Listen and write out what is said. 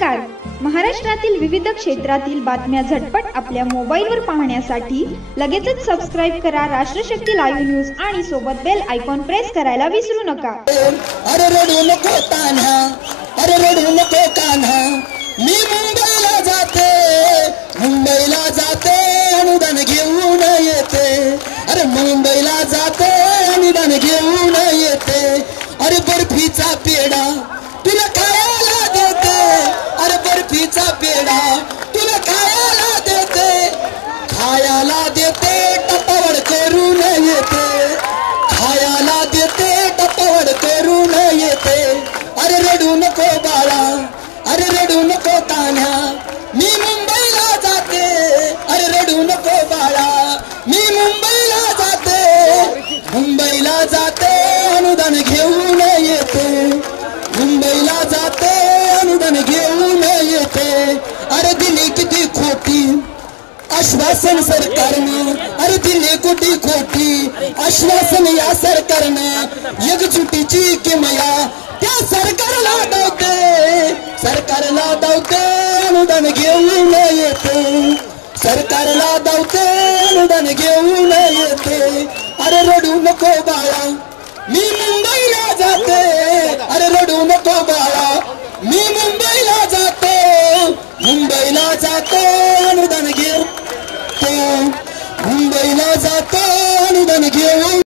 नमस्कार. महाराष्ट्रातील विविध क्षेत्रातील बातम्या झटपट आपल्या मोबाईलवर पाहण्यासाठी लगेचच सबस्क्राइब करा राष्ट्रशक्ती लाईव्ह न्यूज आणि सोबत बेल आयकॉन प्रेस करायला विसरू नका. अरे रडू नको कान्हा, अरे रडू नको कान्हा, मी मुंबईला जाते अनुदान घेऊन येते. अरे मुंबईला जाते अनुदान घेऊन येते. अरे बर्फीचा पेढा तुला खायला देते. अरे बर्फीचा पेढा तुला खायला देते. खायला देते टपावड करून येते. खायला देते टपावड करून येते. अरे रडू नको बाळा, अरे रडू नको कान्हा, मी मुंबईला जाते. अरे रडू नको बाळा, मी मुंबईला जाते. मुंबईला जाते अनुदान घेऊन येते. मुंबईला जाते अनुदान घेऊन येते. अरे दिली किती खोटी आश्वासन सरकारने, अरे दिली कोटी खोटी आश्वासन या सरकारने. एकजुटीची किमया त्या सरकारला दावते. सरकारला दावते अनुदान घेऊन येते. सरकारला दावते अनुदान घेऊन येते. अरे रडू नको बाळा, मी मुंबईला जाते. अरे रडू नको बाळा, मी मुंबईला जाते. मुंबईला जाते